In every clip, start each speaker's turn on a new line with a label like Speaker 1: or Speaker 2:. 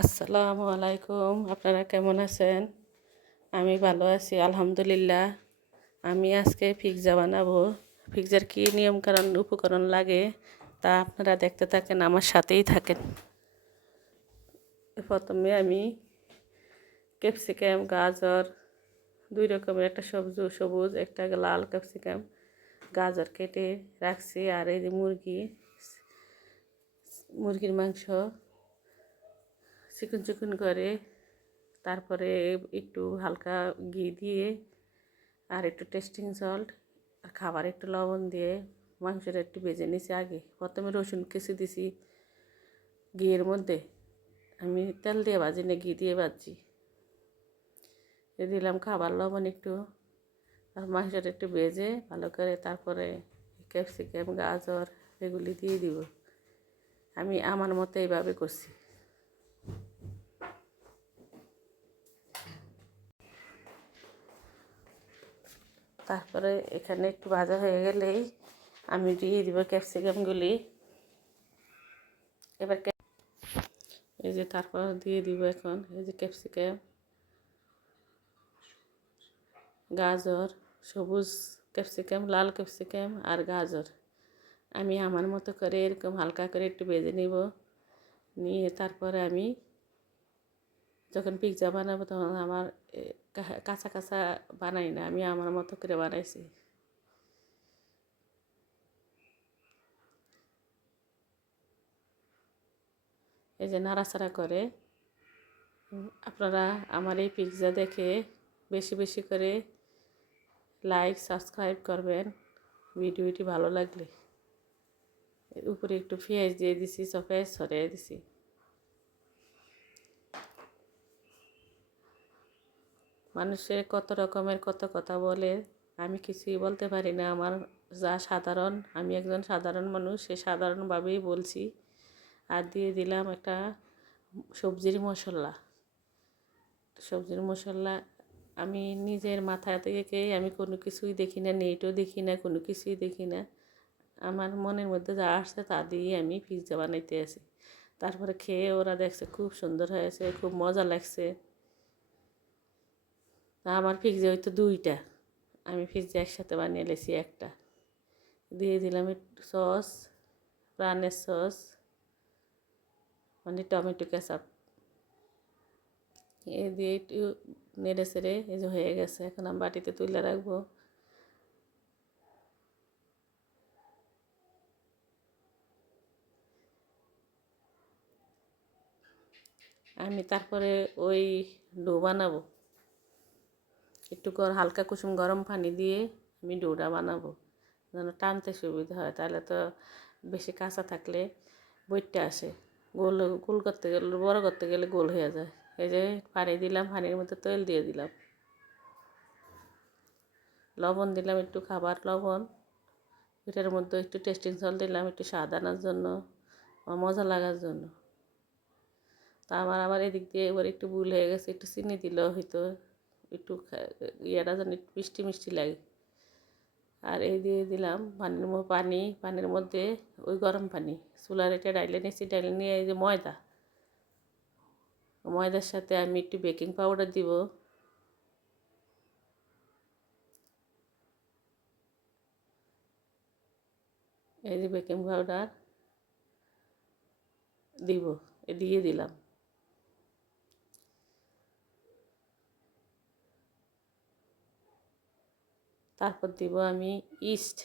Speaker 1: আসসালামু আলাইকুম, আপনারা কেমন আছেন? আমি ভালো আছি, আলহামদুলিল্লাহ। আমি আজকে পিৎজা বানাবো। পিৎজার কী নিয়মকানুন, উপকরণ লাগে তা আপনারা দেখতে থাকেন, আমার সাথেই থাকেন। প্রথমে আমি ক্যাপসিকাম, গাজর, দুই রকমের একটা সবজি, সবুজ, একটা লাল ক্যাপসিকাম, গাজর কেটে রাখছি। আর এই যে মুরগি, মুরগির মাংস চিকন চিকন করে, তারপরে একটু হালকা ঘি দিয়ে আর একটু টেস্টিং সল্ট আর খাবার একটু লবণ দিয়ে মাংসটা একটু ভেজে নিছি আগে। প্রথমে রসুন কেসে দিছি ঘিয়ের মধ্যে। আমি তেল দিয়ে ভাজি না, ঘি দিয়ে ভাজি। দিলাম খাবার লবণ একটু, আর মাংসটা একটু ভেজে ভালো করে তারপরে ক্যাপসিকাম, গাজর এগুলি দিয়ে দিব। আমি আমার মতো এইভাবে করছি। তারপরে এখানে একটু ভাজা হয়ে গেলেই আমি দিয়ে দিব ক্যাপসিকামগুলি এবার এই যে তারপর দিয়ে দিব এখন, এই যে ক্যাপসিকাম গাজর, সবুজ ক্যাপসিকাম লাল ক্যাপসিকাম আর গাজর। আমি আমার মতো করে এরকম হালকা করে একটু বেজে নিব। নিয়ে তারপরে আমি যখন পিৎজা বানাবো তখন আমার কাঁচা কাঁচা বানাই না, আমি আমার মতো করে বানাইছি। এই যে নাড়াচাড়া করে আপনারা আমার এই পিৎজা দেখে বেশি বেশি করে লাইক, সাবস্ক্রাইব করবেন। ভিডিওটি ভালো লাগলে। উপরে একটু পেঁয়াজ দিয়ে দিছি পেঁয়াজ সরিয়ে দিছি। মানুষের কত রকমের কত কথা বলে, আমি কিছুই বলতে পারি না। আমার যা সাধারণ, আমি একজন সাধারণ মানুষ, সে সাধারণভাবেই বলছি। আর দিয়ে দিলাম একটা সবজির মশলা। সবজির মশলা আমি নিজের মাথা থেকে আমি কোনো কিছুই দেখি না, নেটও দেখি না, কোনো কিছুই দেখি না। আমার মনের মধ্যে যা আসছে তা দিয়ে আমি পিৎজা বানাইতে আসি তারপরে খেয়ে ওরা দেখছে খুব সুন্দর হয়েছে, খুব মজা লাগছে। আমার পিৎজা হয়তো দুইটা। আমি পিৎজা একসাথে বানিয়ে লেছি একটা। দিয়ে দিলাম সস প্রাণের সস মানে টমেটো কেচাপ এ দিয়ে একটু নেড়ে সেড়ে এই যে হয়ে গেছে, এখন আমি বাটিতে তুলে রাখব। আমি তারপরে ওই ডো বানাবো। একটু হালকা কুসুম গরম পানি দিয়ে আমি ডোটা বানাবো। যেন টানতে সুবিধা হয়, তাহলে তো বেশি কাঁচা থাকলে বইটা আসে। গোল গোল করতে গেলে, বড় করতে গেলে গোল হয়ে যায়। এই যে পানি দিলাম, পানির মধ্যে তেল দিয়ে দিলাম। লবণ দিলাম একটু খাবার লবণ। এটার মধ্যে একটু টেস্টিং সল দিলাম, একটু স্বাদ আনার জন্য মজা লাগার জন্য। তা আমার আবার এদিক দিয়ে এবার একটু ভুল হয়ে গেছে, একটু চিনি দিলেও হয়তো একটু ইয়েটা যেন একটু মিষ্টি মিষ্টি লাগে। আর এই দিয়ে দিলাম পানির পানি, পানির মধ্যে ওই গরম পানি। চুলার এটা ডাইলে নিয়েছি ডাইলে নিয়ে এই যে ময়দা। ময়দার সাথে আমি একটু বেকিং পাউডার দিব। এই যে বেকিং পাউডার দিব দিয়ে দিলাম। তারপর দিব আমি ইস্ট।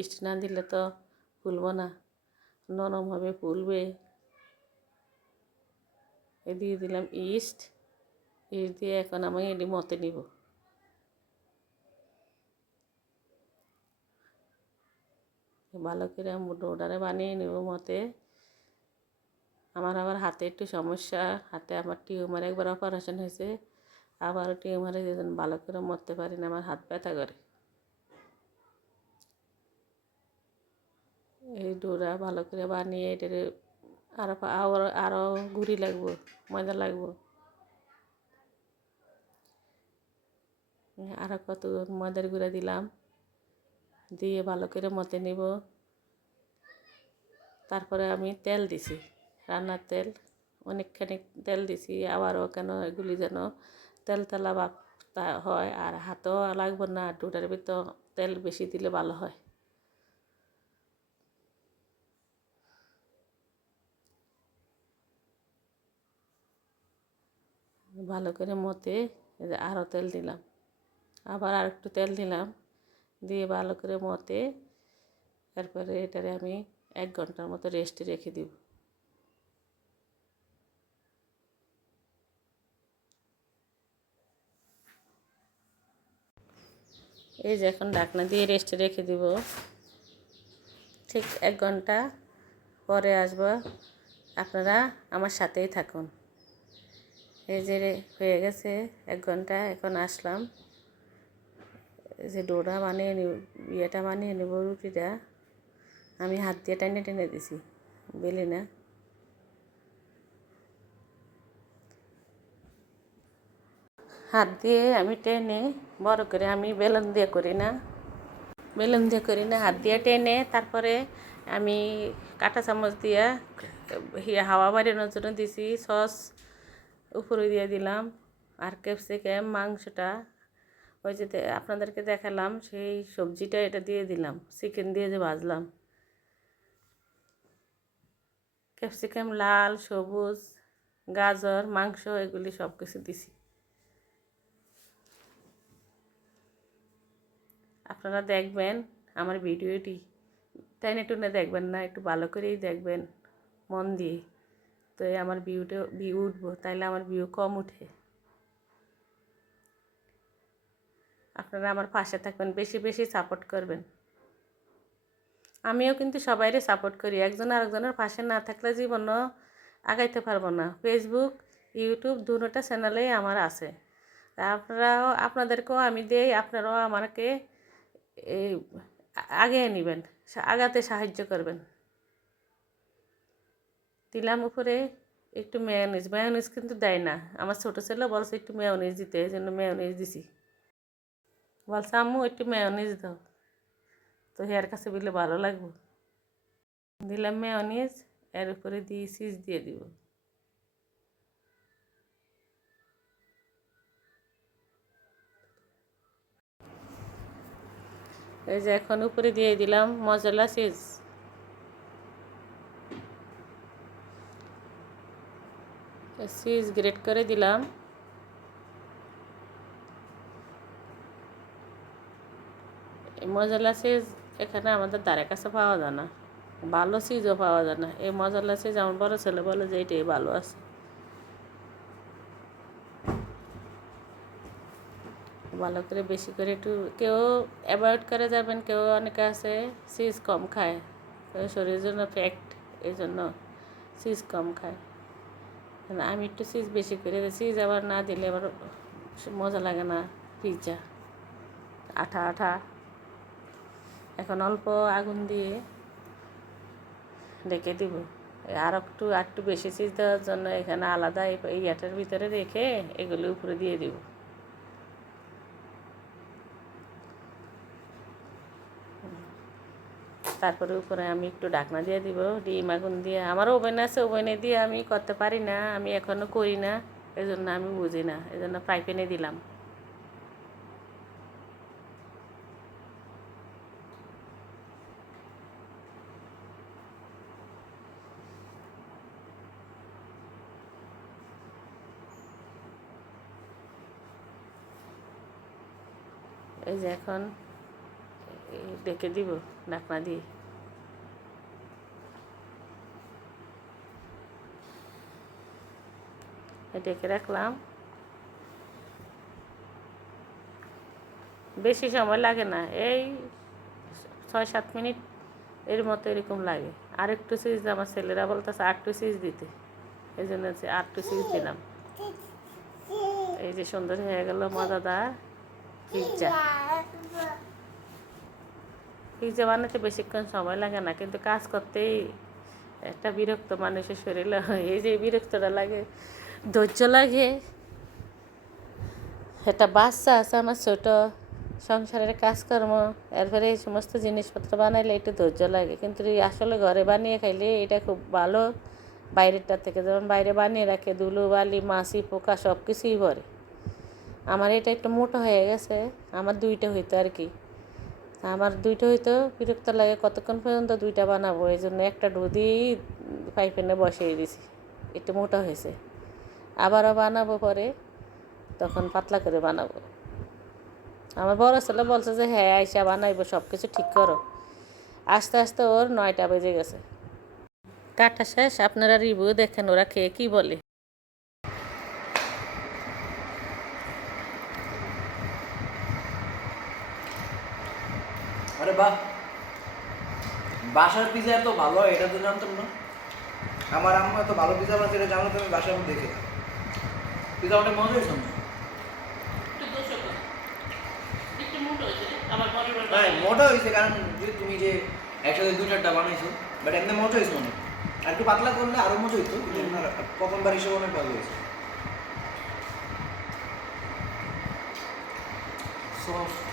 Speaker 1: ইস্ট না দিলে তো ফুলবো না। নরম হবে ফুলবে। এ দিয়ে দিলাম ইস্ট। ইস্ট দিয়ে এখন আমি এটি মতে নিব। ভালো করে ডোডারে বানিয়ে নেব মতে। আমার আবার হাতে একটু সমস্যা। হাতে আমার টিউমার একবার অপারেশন হয়েছে। আবার টিউমারে যেন ভালো করে মরতে পারি না, আমার হাত ব্যথা করে। এই ডোরা ভালো করে বানিয়ে এটার আরও আরও আরও গুড়ি লাগবো, ময়দা লাগবো। আরও কত ময়দার গুঁড়া দিলাম, দিয়ে ভালো করে মতে নিব। তারপরে আমি তেল দিছি, রান্নার তেল, অনেকখানি তেল দিছি, আবারও কেন এগুলি যেন তেল তেলা ভাব তা হয় আর হাতও লাগবে না ডোটার ভিতর তেল বেশি দিলে ভালো হয়। ভালো করে মতে আরও তেল দিলাম। আবার আর একটু তেল দিলাম, দিয়ে ভালো করে মতে তারপরে এটারে আমি এক ঘণ্টার মতো রেস্টে রেখে দিব। এই যে এখন ঢাকনা দিয়ে রেস্টে রেখে দিব। ঠিক এক ঘণ্টা পরে আসব। আপনারা আমার সাথেই থাকুন। এই যে হয়ে গেছে এক ঘণ্টা, এখন আসলাম। যে ডোটা বানিয়ে নিব, ইয়েটা বানিয়ে নেব রুটিটা। আমি হাত দিয়ে টেনে টেনে দিছি, বেলি না। হাত দিয়ে আমি টেনে, বড় করে আমি বেলুন দিয়ে করি না। বেলুন দিয়ে করি না, হাত দিয়ে টেনে, তারপরে আমি কাঁটা চামচ দিয়ে হাওয়া বাড়ানোর জন্য দিছি, সস উপরে দিয়ে দিলাম। আর ক্যাপসিকাম, মাংসটা, ওই যে আপনাদেরকে দেখালাম, সেই সবজিটা এটা দিয়ে দিলাম, চিকেন দিয়ে যে ভাজলাম। ক্যাপসিকাম লাল, সবুজ, গাজর, মাংস, এগুলি সব কিছু দিছি। আপনারা দেখবেন আমার ভিডিওটি। টেনে টুনে দেখবেন না, একটু ভালো করেই দেখবেন মন দিয়ে। তো আমার ভিউটা, ভিউ উঠবো, তাইলে আমার ভিউ কম উঠে। আপনারা আমার পাশে থাকবেন, বেশি বেশি সাপোর্ট করবেন। আমিও কিন্তু সবাইরে সাপোর্ট করি, একজন আরেকজনের পাশে না থাকলে জীবনও আগাইতে পারব না। ফেসবুক ইউটিউব দুটোটা চ্যানেলেই আমার আছে। আপনারাও, আপনাদেরকেও আমি দেই, আপনারাও আমাকে আগে নেবেন আগাতে সাহায্য করবেন। দিলাম উপরে একটু মেয়নিজ মেয়নিজ কিন্তু দেয় না। আমার ছোটো ছেলে বলছে একটু মেয়নিজ দিতে, এই জন্য মেয়নিজ দিছি। বলছে, আম্মু, একটু মেয়নিজ দাও। তো হেয়ার কাছে বললে ভালো লাগবে। দিলাম মেয়নিজ এর উপরে দিয়ে সিজ দিয়ে দিব। এই যে এখন উপরে দিয়ে দিলাম মজলা চিজ। চিজ গ্রেট করে দিলাম। এই মজলা চিজ এখানে আমাদের দ্বারের কাছে পাওয়া যায় না। ভালো চিজও পাওয়া যায় না। এই মজলা চিজ আমার বড় ছেলে বলে যে এটাই ভালো আছে। ভালো করে বেশি করে একটু কেউ অ্যাভয়েড করে যাবেন, কেউ অনেকে আছে চিজ কম খায়। শরীরের জন্য ফ্যাক্ট এই জন্য চিজ কম খায়। আমি একটু চিজ বেশি করে চিজ আবার না দিলে আবার মজা লাগে না পিৎজা আঠা আঠা। এখন অল্প আগুন দিয়ে রেখে দিব। আর একটু আর একটু বেশি চিজ দেওয়ার জন্য এখানে আলাদা এই ইয়াটার ভিতরে রেখে এগুলো উপরে দিয়ে দিব। তারপরে উপরে আমি একটু ঢাকনা দিয়ে দিব ডিম আগুন দিয়ে, আমার ওভেন আছে, ওভেনে দিয়ে আমি করতে পারি না, আমি এখনও করি না এই জন্য আমি বুঝি না এই জন্য ফ্রাই প্যানে দিলাম। এই যে এখন ডেকে দিব। ঢাকনা দিয়ে ডেকে রাখলাম বেশি সময় লাগে না, এই ছয় সাত মিনিট এর মতো এরকম লাগে। আর একটু সিজ আমার ছেলেরা বলতেছে একটু সিজ দিতে। এই জন্য হচ্ছে একটু সিজ দিলাম। এই যে সুন্দর হয়ে গেল মজাদার পিৎজা পিৎজা বানাতে বেশিক্ষণ সময় লাগে না, কিন্তু কাজ করতেই একটা বিরক্ত মানুষের শরীরে হয় এই যে বিরক্তটা লাগে, ধৈর্য লাগে। একটা বাচ্চা আছে, আমার ছোট, সংসারের কাজকর্ম, এরপরে এই সমস্ত জিনিসপত্র বানাইলে একটু ধৈর্য লাগে, কিন্তু আসলে ঘরে বানিয়ে খাইলে এটা খুব ভালো। বাইরেরটা থেকে যেমন বাইরে বানিয়ে রাখে ধুলো বালি, মাছি, পোকা সব কিছুই ভরে। আমার এটা একটু মোটা হয়ে গেছে, আমার দুইটা হইতো আর কি। আমার দুইটা হইতো বিরক্ত লাগে, কতক্ষণ পর্যন্ত দুইটা বানাবো? এই জন্য একটা ডো দিয়েই পাইপেনে বসিয়ে দিছি। একটু মোটা হয়েছে। আবারও বানাবো পরে, তখন পাতলা করে বানাবো। আমার বড় ছেলে বলছে যে হ্যাঁ আইসা বানাইবো সব কিছু ঠিক করো। আস্তে আস্তে ওর নয়টা বেজে গেছে। কাটা শেষ, আপনারা রিভিউ দেখেন, ওরা খেয়ে কী বলে।
Speaker 2: বাসার পিজা এত ভালো হয় এটা তো জানতাম না। আমার আম্মা এত ভালো পিজা বানাচ্ছে এটা জানলো তো আমি বাসার মধ্যে দেখে পিজা অনেক মজা হয়েছে আমার। হ্যাঁ মোটা হয়েছে কারণ যে তুমি যে একসাথে দু চারটা বানাইছো বাট এমনি মজা হয়েছে অনেক আর একটু পাতলা করলে আরও মজা হইতো প্রথমবার হিসেবে অনেক ভালো হয়েছে। Soft.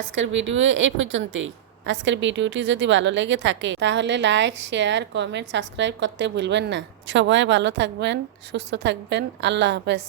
Speaker 1: আজকের ভিডিও এই পর্যন্তই। আজকের ভিডিওটি যদি ভালো লেগে থাকে, তাহলে লাইক, শেয়ার, কমেন্ট, সাবস্ক্রাইব করতে ভুলবেন না। সবাই ভালো থাকবেন, সুস্থ থাকবেন। আল্লাহ হাফেজ।